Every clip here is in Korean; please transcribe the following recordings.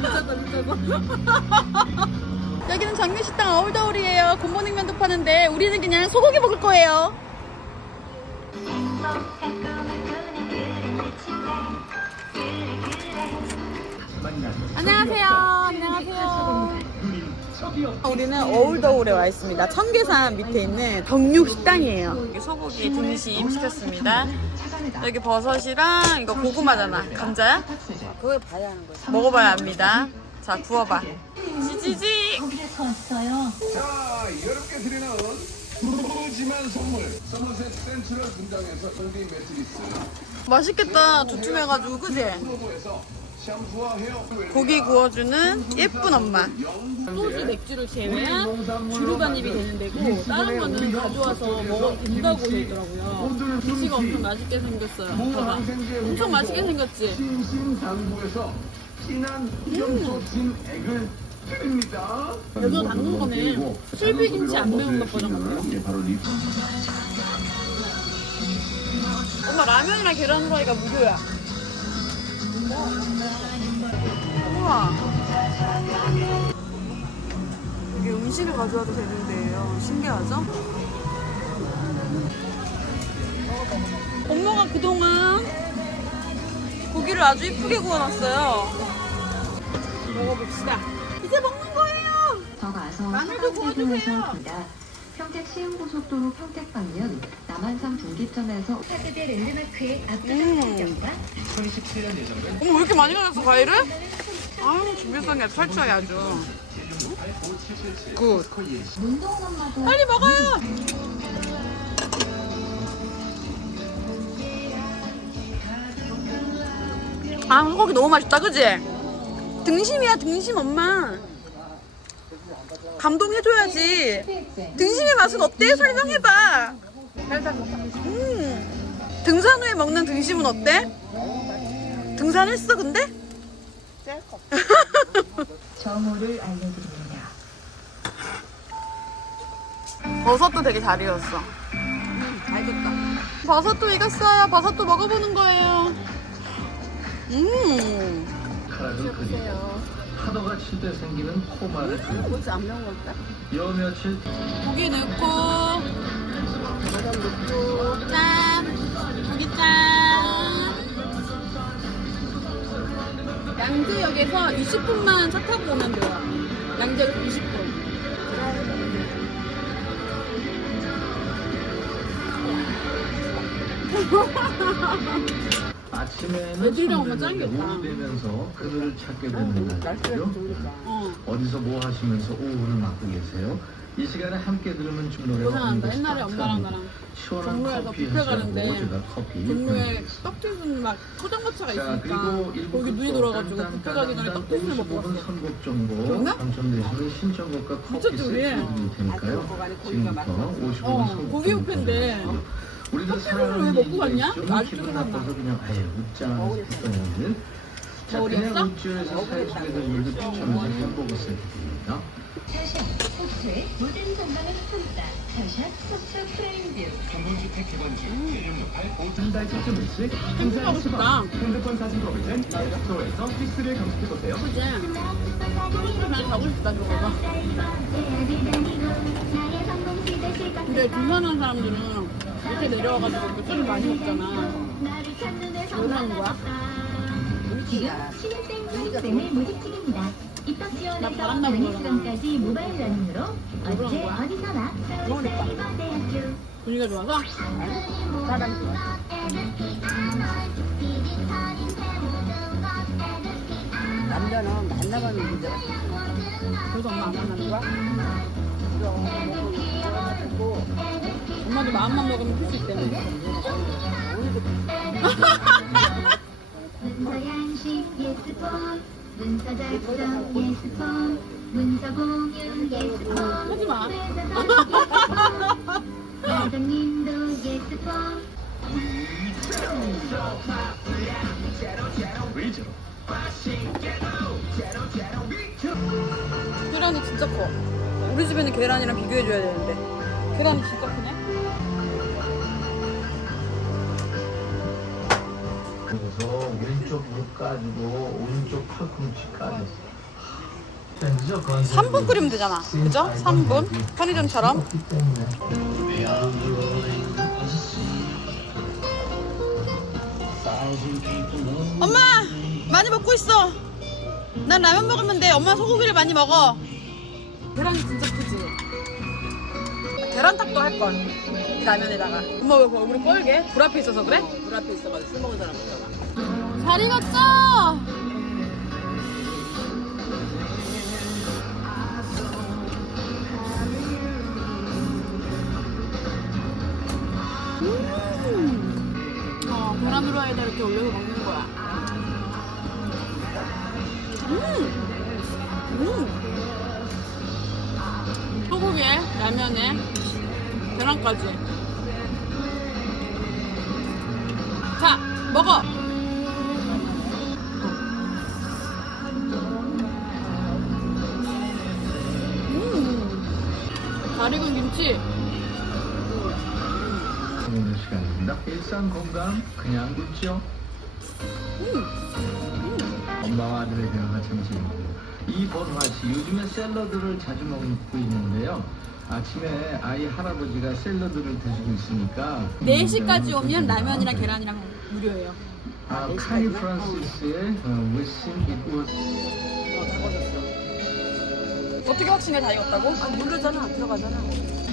미쳤다 미쳤어. 여기는 정류식당 어울더울이에요. 곰보냉면도 파는데 우리는 그냥 소고기 먹을 거예요. 안녕하세요. 안녕하세요. 우리는 어울더울에 와 있습니다. 청계산 밑에 있는 덕육 식당이에요. 여기 소고기 등심 시켰습니다. 여기 버섯이랑 이거 고구마잖아. 감자야? 그걸 봐야 하는 거지. 먹어봐야 합니다. 자, 구워봐. 지지지. 자, 여러분께 드리는 푸짐한 선물. 서머셋 센트럴 분당에서 공비 매트리스. 맛있겠다. 두툼해가지고, 그지? 고기 구워주는 예쁜 엄마. 소주 맥주를 제외한 주류 반입이 되는 데고 다른 거는 가져와서 먹어도 된다고 하더라고요. 김치가 엄청 맛있게 생겼어요. 봐봐. 엄청 맛있게 생겼지? 신신당부에서 진한 염소 진액을 드립니다. 여기서 담근 거네. 실비김치 안 매운 것 버전 같아요. 엄마 라면이랑 계란 후라이가 무료야. 우와. 이게 음식을 가져와도 되는데요. 신기하죠? 엄마가 그동안 고기를 아주 이쁘게 구워놨어요. 먹어봅시다. 이제 먹는 거예요. 더 가서 마늘도 구워주세요. 평택 시흥고속도로 평택 방면 남한산 분기점에서 카드대 랜드마크의 압도적 음. 가격과 어머 왜 이렇게 많이 가졌어 과일을? 아유 준비성이 아주 철저해 아주 굿 빨리 먹어요 아 소고기 너무 맛있다 그지? 등심이야 등심 엄마 감동해줘야지 등심의 맛은 어때? 설명해봐 음. 등산 후에 먹는 등심은 어때? 등산했어 근데? 정보를 알려드립니다. 버섯도 되게 잘 익었어. 음, 잘 익었다. 버섯도 익었어요. 버섯도 먹어보는 거예요. 음. 그리고 파도가 칠 때 생기는 포마를 그리고 뭐지 안 매운 것 같다. 여 며칠 고기 넣고. 버섯 넣고. 짠. 고기 짠. 양재역에서 20분만 차 타고 오면 돼요. 양재역 20분. 아침에는 애들이랑 선배들이 짱이겠다. 오후 되면서 그들을 찾게 되는 날이죠. 어. 어디서 뭐 하시면서 오후를 맞고 계세요? 이 시간에 함께 들으면 좀 노래가 고생한다. 어디서 옛날에 엄마랑 나랑 시원한 종로에서 커피 뷔페 가는데 제가 커피 보내드리겠습니다. 떡튀순 막 포장마차가 자 있으니까 그리고 거기 눈이 돌아가지고 뷔페 가기 전에 떡튀순을 먹고 55분 왔어. 선곡 정보? 당첨되시는 신청곡과 커피 미쳤지, 세트 우리? 드릴 테니까요. 지금부터 55분 어, 선곡 고기 정보 뷔페인데 사랑하는 왜 먹고 갔냐? 아직도 생각나. 그냥 아예 웃자 했던 자? 그냥 우주에서 사회 속에서 일도 추천해서 햄버거 세트입니다. 샤샤 스포츠의 모든 건강을 품다 샤샤 스포츠 프레임뷰 두달 첫째 물씩 햄버거 하고 싶다. 핸드폰 사진 프로그램 스토어에서 픽스를 검색해보세요. 그지? 그냥 가고 싶다 저거 근데 등산하는 사람들은 이렇게 내려와가지고 술을 많이 먹잖아 왜 하는 거야? 신입생 입학 지원에서. 시간까지 모바일 언제? 어디서나. 서울대학교 분위기가 좋아서? 사람 남자는 만나가는 문제가 있어. 그래서 엄마 안 만나는 거야? 엄마도 마음만 먹으면 필수 있다며 문서 양식 예스폰 문서 작성 예스폰 문서 공유 예스폰 하지마. 예스폰 계란이 진짜 커 우리 집에는 계란이랑 비교해줘야 되는데 계란이 진짜 크네 왼쪽 무릎 까지고 오른쪽 팔꿈치 까졌어. 3분 끓이면 되잖아. 그죠? 3분. 편의점처럼. 엄마! 많이 먹고 있어. 난 라면 먹으면 돼. 엄마 소고기를 많이 먹어. 계란이 진짜 크지? 계란탕도 할 걸. 이 라면에다가. 엄마 왜 얼굴이 뻘게? 불 앞에 있어서 그래? 불 앞에 있어가지고 술 먹은 사람 없잖아. 잘 익었어! 음. 어, 계란 후라이에다 이렇게 올려서 먹는 거야. 음! 음! 소고기에, 라면에, 계란까지. 자, 먹어! 음! 잘 익은 김치. 오늘 시간입니다. 일상 건강 그냥 굶죠. 엄마와 아들의 대화가 참 재밌고요. 이 번화 씨 요즘에 샐러드를 자주 먹고 있는데요. 아침에 아이 할아버지가 샐러드를 드시고 있으니까 4시까지 오면 라면이랑 계란이랑 무료예요. 아, 카이 프란시스의 어, Wishing It Was 어떻게 확신해 다 익었다고? 아 모르잖아 들어가잖아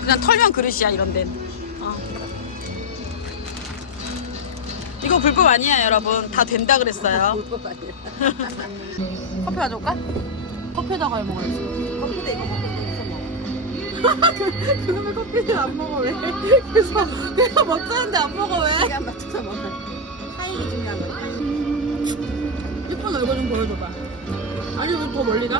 그냥 털면 그릇이야 이런 데는 이거 불법 아니야 여러분. 다 된다 그랬어요. 불법 아니야. 커피 가져올까? 커피에다가 해 먹어야지. 커피도 이거 먹어. 그놈의 커피를 안 먹어 왜? 그래서 내가 먹자는데 안 먹어 왜? 시간 맞춰서 먹어. 타임이 중요한 거야 예쁜 얼굴 좀 보여줘봐. 아니 왜 더 멀리 가?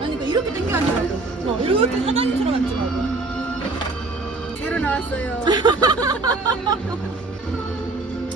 아니 그러니까 이렇게 당겨 앉지 말고 어, 이렇게 나왔어요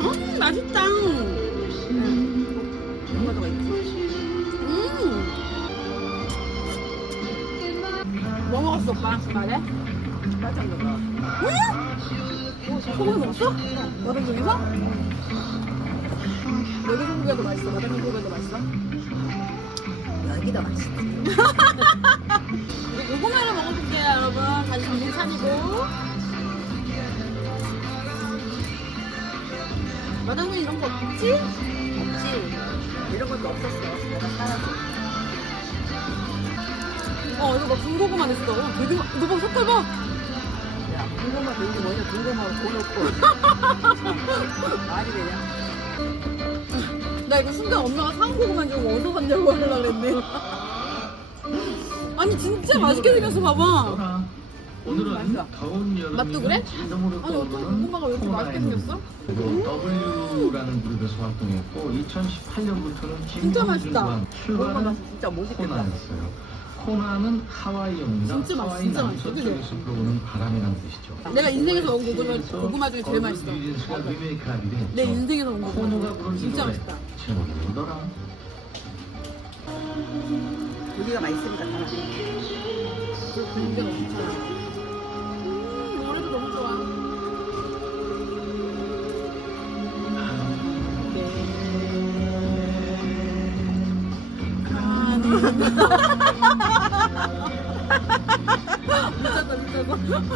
음 맛있다 뭐 먹었어 오빠 주말에? 깜짝 놀라 응? 소고기 먹었어? 마당 중에서? 여기 소고기가 더 맛있어 마당 소고기가 더 맛있어? 여기가 맛있어 우리 고구마를 먹어볼게요 여러분 다시 정신 차리고 마당에 이런 거 없지? 없지. 이런 것도 없었어. 내가 사야지 어 이거 막 군고구마 냈어. 되게 마- 이거 봐 색깔 봐. 야, 군고구마 되게 뭐냐? 군고구마로 고놓고. 말이 되냐? 나 이거 순간 엄마가 사온 고구마인 줄 알고 어디서 샀냐고 하려고 그랬네. 아니 진짜 맛있게 생겼어 봐봐 오늘은 맛있어. 더운 여름 맛도 그래? 자동으로 아니 어떻게 고구마가 왜 이렇게 맛있게 생겼어? W라는 그룹에서 활동했고 2018년부터는 진짜 맛있다. 출발은 진짜 코나였어요. 코나는 하와이어입니다. 진짜 맛있어, 하와이 진짜 맛있어. 남서쪽에서 불어오는 바람이라는 뜻이죠. 내가 인생에서 먹은 고구마, 고구마 중에 제일 맛있어. 내 인생에서 먹은 고구마 진짜 맛있다 제목이 뭐더라? 고기가 맛있으니까 다 맛있어 그 분위기가 너무 좋아 미쳤다 미쳤어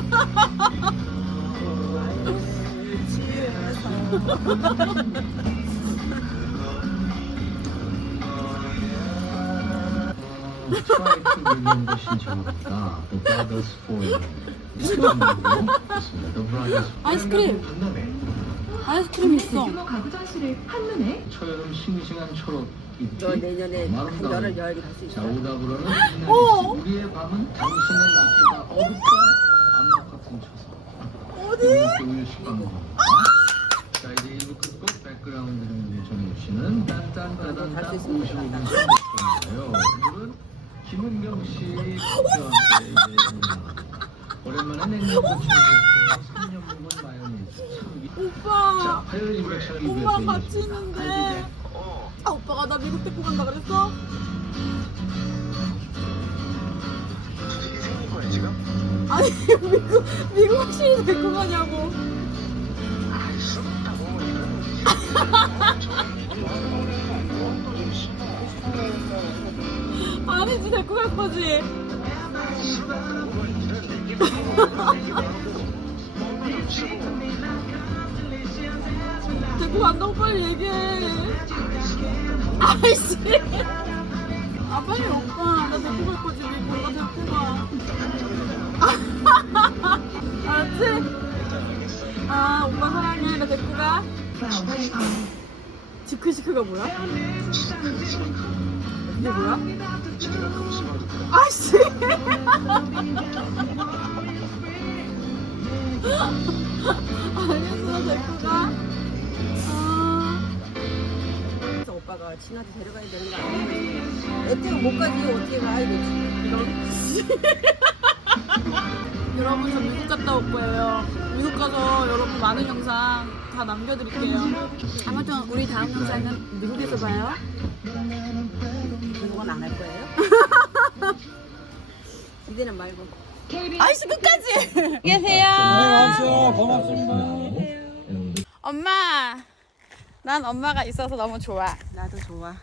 트라이 투 리멤버 신청합니다. The Brothers Four. 있습니다. The Brothers 아이스크림. 아이스크림 있어 대규모 가구 전시를 한눈에 초여름 싱싱한 초록 너 내년에 여행이 갈수 있어. 자 오답으로는 어? 우리의 밤은 당신의 낮보다 어둡다. 암막 커튼 쳐서. 어디? 우유 식빵 자 이제 1부 끝곡 백그라운드를 전해주시는 딴딴따단딴 갈수 55분 있습니다. 선곡이에요. 오늘은 김은경 씨. 함께 이제 오랜만에 냉장고에서 3년 묵은 마요네즈. 오빠! 자 화요일 인백션을 오빠랑 위해서 같이 있는데 아 오빠가 나 미국 데리고 간다 그랬어? 아니 미국 미국 확실히 데리고 가냐고 아니지 데리고 갈 거지. 데리고 간다고 빨리 얘기해. 아이씨. 아 빨리 오빠 나 데리고 갈 거지 왜 오빠 데리고 가. 알았지? 아 오빠 사랑해 나 데리고 가. 지크시크가 뭐야? 이게 뭐야? 아씨! 알겠어, 데리고 가. 진한테 데려가야 되는 거 아니야? 애태가 못 가지 어떻게 가야 되지? 여러분, 저 미국 갔다 올 거예요. 미국 가서 여러분 많은 영상 다 남겨드릴게요. 아무튼 우리 다음 영상은 미국에서 봐요. 미국은 안할 거예요? 이제는 말고. 아이씨, 끝까지! 계세요. 고맙습니다. 엄마! 난 엄마가 있어서 너무 좋아. 나도 좋아.